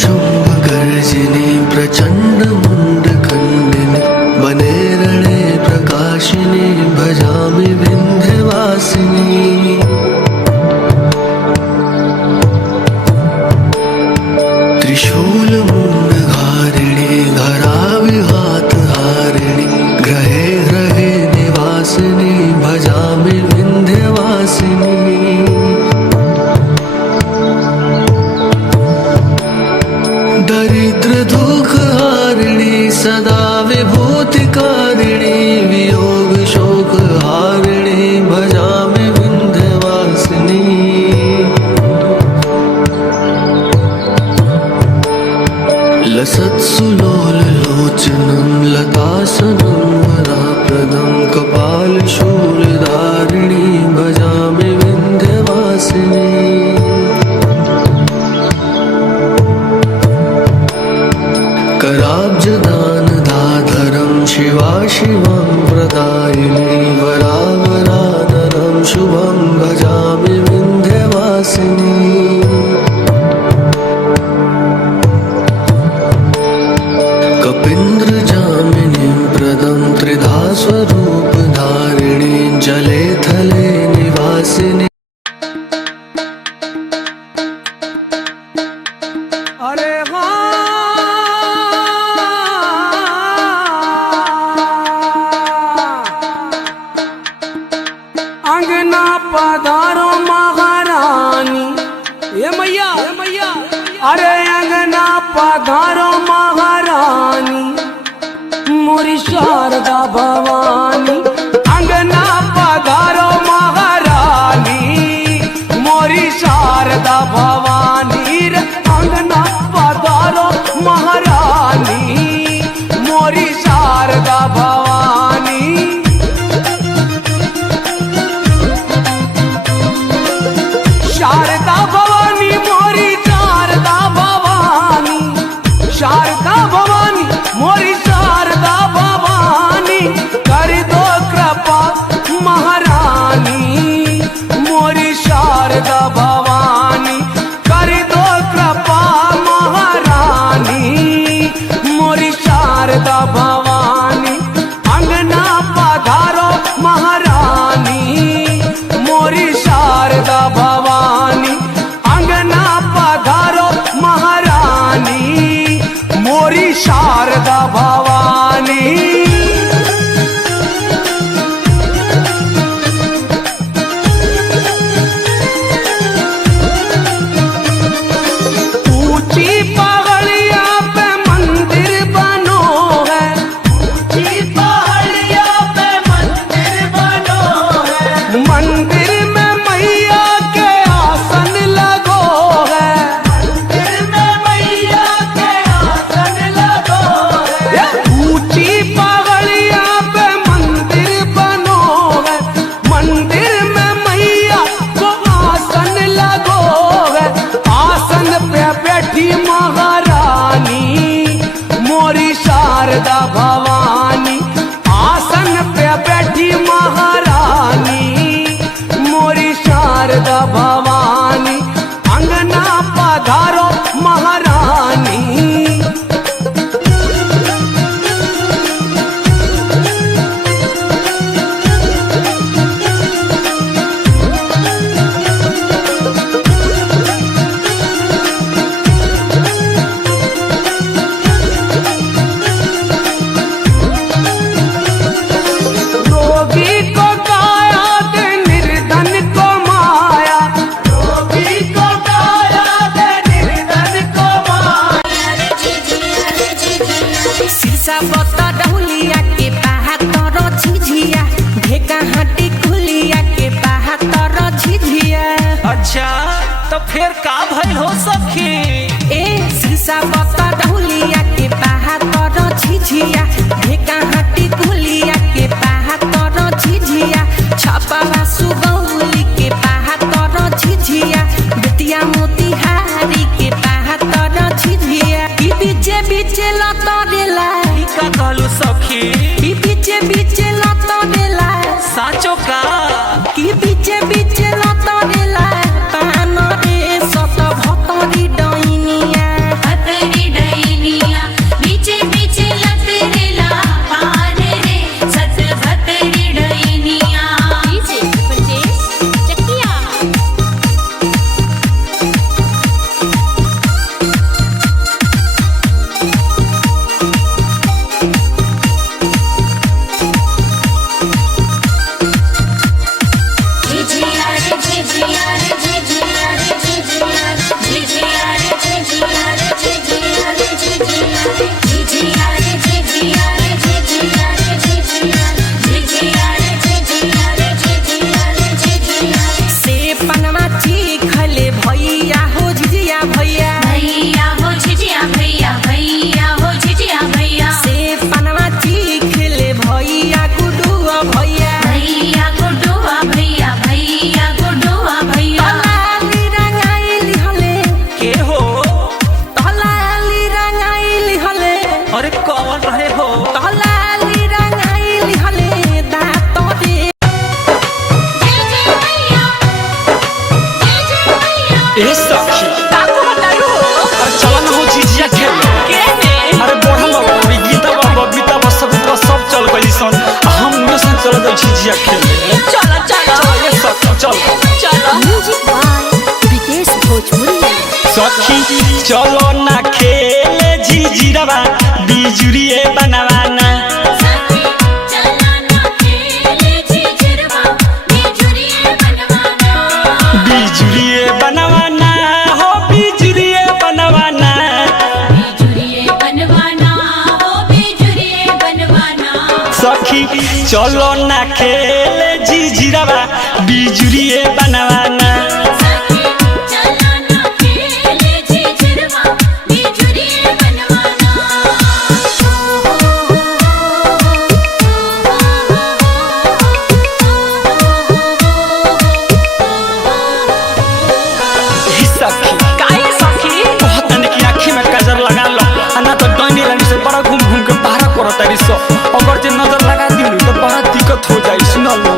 शुंभ गर्जिनी प्रचंड मुंड खंडिनी वने रणे प्रकाशिनी भजामि विंध्यवासिनी। त्रिशूल मूलधारिणी धराविहात हारिणी ग्रहे ग्रहे निवासिनी भजामि विंध्यवासिनी। दरिद्र दुख हारिणी सदा विभूतिकारिणी वियोग शोक हारिणी भजामि विंध्यवासिनी। लसत्सुलोल लोचनं लतासनं वराप्रदं कपालशूलधारिणी भजामि विंध्यवासिनी। कराब्जदानदाधरं शिवा शिवं प्रदायिनी वरावराननं शुभं भजामि विंध्यवासिनी। कपीन्द्रजामिनीं प्रदं त्रिधा स्वरूपधारिणी जले थले निवासिनी। अरे हाँ अंगना पधारो महारानी ये मैया अरे अंगना पधारो महारानी मोरी शारदा भवानी। अंगना पधारो महारानी मोरी शारदा भवानी रे अंगना पधारो महारानी मोरी शारदा भवानी। शारदा भवानी मोरी शारदा भवानी शारदा भवानी मोरी शारदा भवानी कर दो कृपा महारानी मोरी शारदा भवानी कर दो कृपा महारानी मोरी शारदा भवानी। अंगना पधारो महारानी मोरी शारदा भवानी। अंगना पधारो महारानी मोरी शारदा भवानी। ऊंची पहाड़िया पे मंदिर बनो है ऊंची पहाड़िया पे मंदिर बनो है। मंदिर में मैया के आसन लगो है मंदिर में मैया के आसन लगो है। ऊंची पहाड़िया पे मंदिर बनो है मंदिर में मैया को आसन लगो है। आसन पे बैठी महारानी मोरी शारदा भवानी। आसन पे बैठी महारानी मोरी शारदा भवानी। अंगना पधारो महारानी। रोगी को काया दे निर्धन को माया रोगी को काया दे निर्धन को माया। शीर्षा बता डहुलिया के बाहर तोरो झिझिया ढेका हाटी खुलिया के बाहर तोरो झिझिया। अच्छा तो फिर का भइल हो सखी। ए शीर्षा बता डहुलिया के बाहर तोरो झिझिया ढेका हाटी खुलिया के बाहर तोरो झिझिया। छपावा सुगौली के बाहर तोरो झिझिया बेतिया मोतिहारी के बाहर तोरो झिझिया। ई बीचे बीचे लतरेला का कहलू सखी ई बीचे बीचे लतरेला साचो का की बीचे बीचे लतरेला पान रे सत भतरी डैनिया। ए सखी काको बतायो अरे चला ना हो झिझिया खेले केने अरे बढ़ल अभी गीता बबीता सब चल गई सन हम उनके संग चल गए झिझिया खेले चलो चलो ये सखी चल म्यूजिक बाय विकेश भोजपुरी। सखी चलो ना खेले झिझिरवा बिजुरिए बनवाना बिजुरिए बनवाना हो बिजुरिए बनवाना सखी चलो ना खेले झिझिरवा बिजुरिए बनवाना अगर जे नजर लगा दिलू तो बड़ा दिक्कत हो जाई सुना लो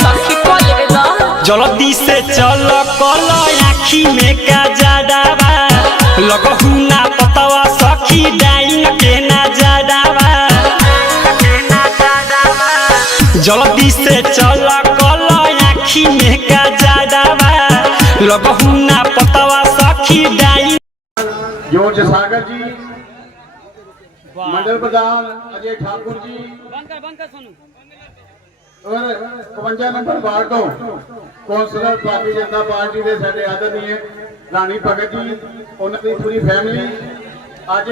सखी कोलेला जल्दी से चल कल आँखी में का जाडावा लगहु ना पतवा सखी डाइन के ना जाडावा जल्दी से चल कल आँखी में का जाडावा लगहु ना पतवा सखी डाइन जोर से सागर जी मंडल प्रधान अजय ठाकुर जी और 52 नंबर वार्ड तो कौंसलर भारतीय जनता पार्टी के साडे आदरणीय रानी भगत जी उन्होंने पूरी फैमिली अज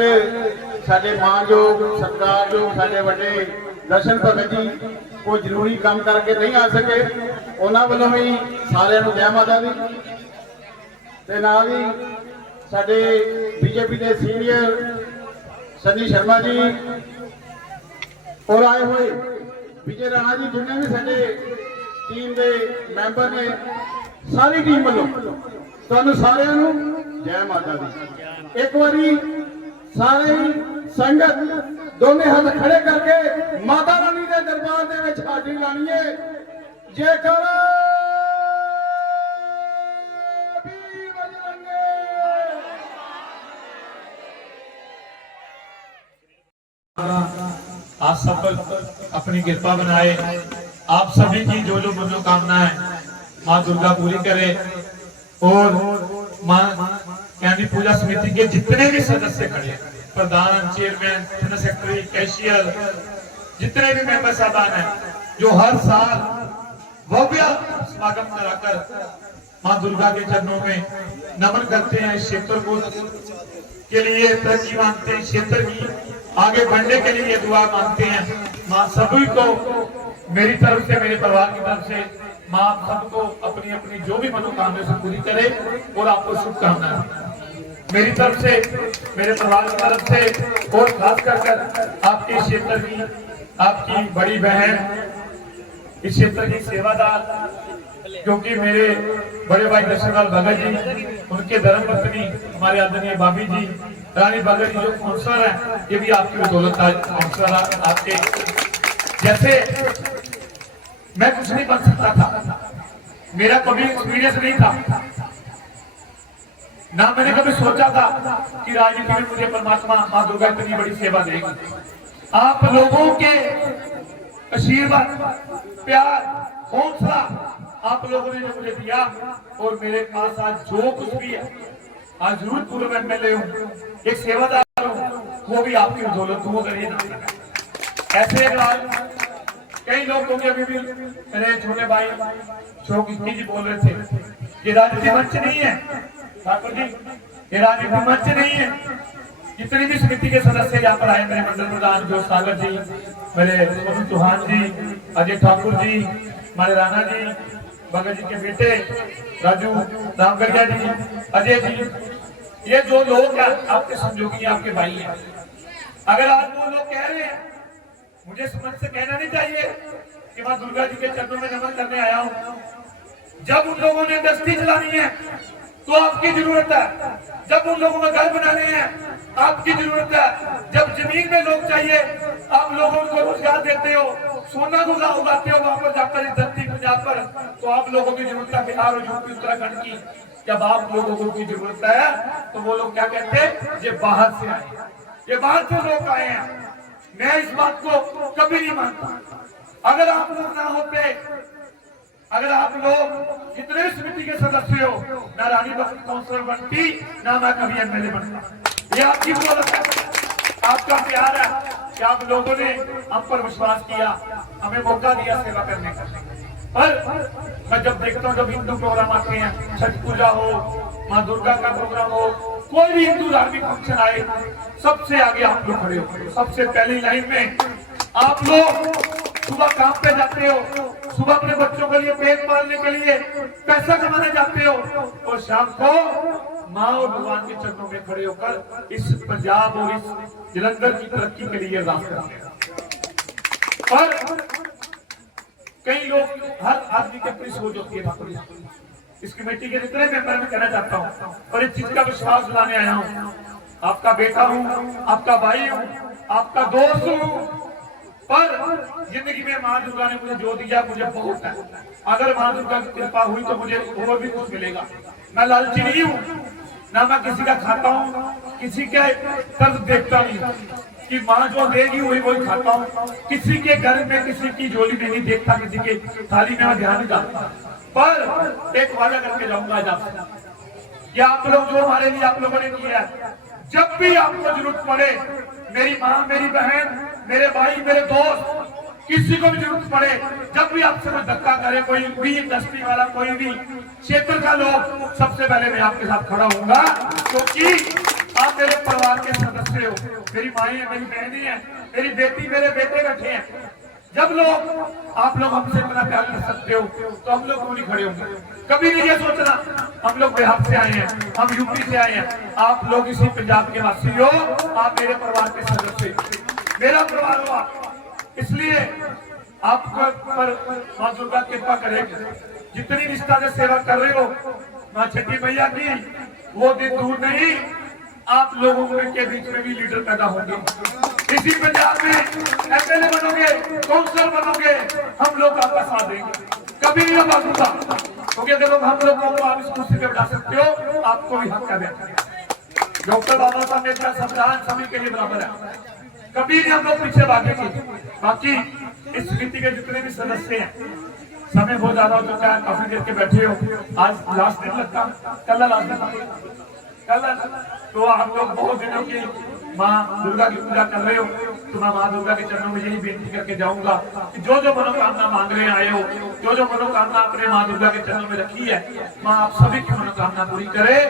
साडे मानयोग सत्कारयोग साडे वड्डे दर्शन भगत जी कोई जरूरी काम करके नहीं आ सके उन्होंने वालों भी सारे जय माता दी ते नाल ही साडे बीजेपी के सीनियर सनी शर्मा जी और आए हुए विजय राणा जी जिन्हें भी साडे टीम के मैंबर ने सारी टीम वालों तुहानू सारिਆਂ ਨੂੰ जय माता दी एक बारी सारे संगत दोने हाथ खड़े करके माता रानी के दरबार दे विच हाजिरी लानी है जेकर आप सब पर अपनी कृपा बनाए आप सभी की जो जो मनोकामना है माँ दुर्गा पूरी करे और माँ ज्ञानी पूजा समिति के जितने भी सदस्य खड़े प्रधान चेयरमैन जनरल सेक्रेटरी कैशियर जितने भी मेंबर साहबान हैं जो हर साल भव्य समागम कराकर माँ दुर्गा के चरणों में नमन करते हैं। इस क्षेत्र को के लिए तरक्की मांगते हैं, क्षेत्र की आगे बढ़ने के लिए दुआ मांगते हैं। माँ सभी को मेरी तरफ से मेरे परिवार की तरफ से माँ सबको अपनी अपनी जो भी मनोकामना से पूरी करे और आपको शुभकामनाएं मेरी तरफ से मेरे परिवार की तरफ से और खास कर आपके क्षेत्र की आपकी बड़ी बहन इस क्षेत्र की सेवादार क्योंकि मेरे बड़े भाई दर्शनलाल भगत जी उनके धर्मपत्नी हमारे आदरणीय भाभी जी रानी भगत जी जो काउंसलर है ये भी आपकी बदौलत काउंसलर आपके जैसे मैं कुछ नहीं बन सकता था, मेरा कभी एक्सपीरियंस नहीं था ना मैंने कभी सोचा था कि राजनीति में मुझे परमात्मा माँ दुर्गा इतनी बड़ी सेवा देगी। आप लोगों के आशीर्वाद प्यार हौसला आप लोगों ने जो मुझे दिया और मेरे पास आज जो कुछ भी है आज जरूर पूर्व एमएलए हूँ एक सेवादार हूँ वो भी आपकी बदौलत हूँ। अगर ये ऐसे कई लोग होंगे अभी भी मेरे छोटे भाई शोकी जी बोल रहे थे ये राजनीति मंच नहीं है ठाकुर जी, ये राजनीति मंच नहीं है। जितने भी समिति के सदस्य यहाँ पर आए मेरे मंडल प्रधान जो सागर जी मेरे सोनू चौहान जी अजय ठाकुर जी हमारे राणा जी भगत जी के बेटे राजू रामगढ़िया जी अजय जी ये जो लोग आपके सहयोगी आपके भाई हैं। अगर आज वो लोग कह रहे हैं मुझे समझ से कहना नहीं चाहिए कि मां दुर्गा जी के चरणों में नमन करने आया हूं। जब उन लोगों ने दस्ती चलानी है तो आपकी जरूरत है, जब उन लोगों में घर बनाने हैं आपकी जरूरत है। जब जमीन में लोग चाहिए, आप लोगों को रोजगार देते हो, सोना उगाते हो वहां पर जाकर इस धरती पंजाब पर, तो आप लोगों की जरूरत है बिहार और यूपी उत्तराखंड की। जब आप लोगों को की जरूरत है तो वो लोग क्या कहते हैं, ये बाहर से आए, ये बाहर से लोग आए हैं। मैं इस बात को कभी नहीं मानता। अगर आप लोग ना होते, अगर आप लोग जितने भी समिति के सदस्य हो, ना रानी बखत काउंसिलर बनती, ना मैं कभी एमएलए बनता। ये आपकी बदौलत है, आपका प्यार है कि आप लोगों ने हम पर विश्वास किया, हमें मौका दिया सेवा करने का। पर मैं जब देखता हूँ, जब हिंदू प्रोग्राम आते हैं, छठ पूजा हो, माँ दुर्गा का प्रोग्राम हो, कोई भी हिंदू धार्मिक फंक्शन आए, सबसे आगे आप लोग खड़े हो, सबसे पहली लाइन में आप लोग। सुबह काम पे जाते हो, सुबह अपने बच्चों के लिए पेट पालने के लिए पैसा कमाने जाते हो, और शाम को माँ और भगवान के चरणों में खड़े होकर इस पंजाब और इस जलंधर की तरक्की के लिए अरदास करते हैं। पर कई लोग, हर आदमी की अपनी सोच होती है। इस कमेटी के जितने मेंबर मैं कहना चाहता हूँ, और इस चीज का विश्वास दिलाने आया हूँ, आपका बेटा हूँ, आपका भाई हूँ, आपका दोस्त हूँ। पर जिंदगी में माँ दुर्गा ने मुझे जो दिया मुझे बहुत है। अगर माँ दुर्गा की कृपा हुई तो मुझे और भी कुछ मिलेगा। मैं लालची नहीं हूँ, ना मैं किसी का खाता हूँ, किसी के कर्ज देखता नहीं कि माँ जो देगी वही खाता हूँ। किसी के घर में किसी की झोली में नहीं देखता, किसी के थाली में ध्यान नहीं डालता। पर एक वादा करके जाऊंगा आज आपसे कि आप लोग जो हमारे लिए आप लोगों ने किया है, जब भी आपको जरूरत पड़े, मेरी माँ, मेरी बहन, मेरे भाई, मेरे दोस्त, किसी को भी जरूरत पड़े, जब भी आपसे मैं धक्का करे, कोई भी इंडस्ट्री वाला, कोई भी क्षेत्र का लोग, सबसे पहले मैं आपके साथ खड़ा होऊंगा, क्योंकि आप मेरे परिवार के सदस्य हो। मेरी माएँ हैं, मेरी बहनें हैं, मेरी बेटी, मेरे बेटे बैठे हैं। जब लोग आप लोग हमसे इतना प्यार कर सकते हो, तो हम लोग क्यों नहीं खड़े होंगे? कभी नहीं ये सोचना हम लोग बिहार से आए हैं, हम यूपी से आए हैं, आप लोग इसी पंजाब के वासी हो, आप मेरे परिवार के सदस्य, मेरा परिवार हो आप। इसलिए आपको पर माँ दुर्गा कृपा करेगी। जितनी निष्ठा से सेवा कर रहे हो माँ छठी मैया की, वो दिन दूर नहीं, आप लोगों के बीच में भी लीडर पैदा होंगे। इसी पंजाब में एमएलए बनोगे, काउंसिलर बनोगे, हम लोग आपका साथ देंगे। कभी नहीं बाजूगा, क्योंकि अगर लोग हम लोगों को आप इस कुर्सी पे बैठा सकते हो, आपको भी हक है। डॉक्टर बाबा साहब अम्बेडकर संविधान सभी के लिए बराबर है, कभी नहीं हम लोग पीछे भागेंगे। बाकी इस समिति के जितने भी सदस्य हैं, समय बहुत ज्यादा हो चुका है, काफी देर के बैठे हो, आज लास्ट दिन लगता, कल लास्ट दिन, कल तो आप लोग बहुत दिनों की माँ दुर्गा की पूजा कर रहे हो, तो मैं माँ दुर्गा के चरणों में यही बेनती करके जाऊंगा कि जो जो मनोकामना मांग रहे आए हो, जो जो मनोकामना आपने माँ दुर्गा के चरणों में रखी है, माँ आप सभी की मनोकामना पूरी करे,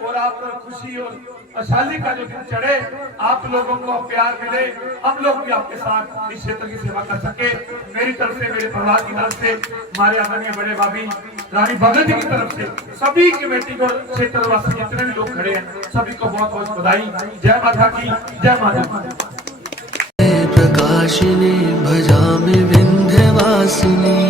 और आप पर खुशी और खुशहाली का जो दिन चढ़े, आप लोगों को प्यार मिले, हम लोग भी आपके साथ इस क्षेत्र की सेवा कर सके। मेरी तरफ से, मेरे परिवार की तरफ से, हमारे आदरणीय बड़े भाभी रानी भगत जी की तरफ से, सभी कमेटी को, क्षेत्रवासी जितने भी लोग खड़े हैं, सभी को बहुत बहुत बधाई। जय माता की, जय माता। प्रकाशिनी भजामि विंध्यवासिनी,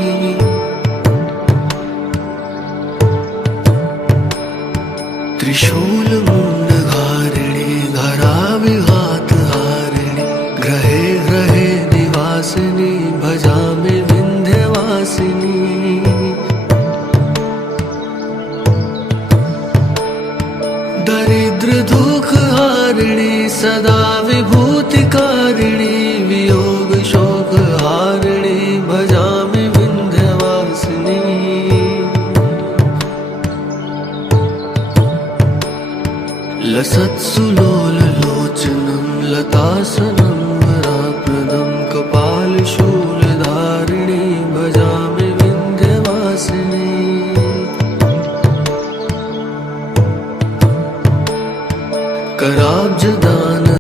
त्रिशूल मुंडधारिणी, धराविघात हारिणी, ग्रहे ग्रहे निवासिनी, भजामि विंध्यवासिनी। दरिद्र दुख हारिणी, सदा विभूतिकारिणी, वियोग शोक हारिणी, भजामि विंध्यवासिनी। लसत्सुलोललोचनं लतासनं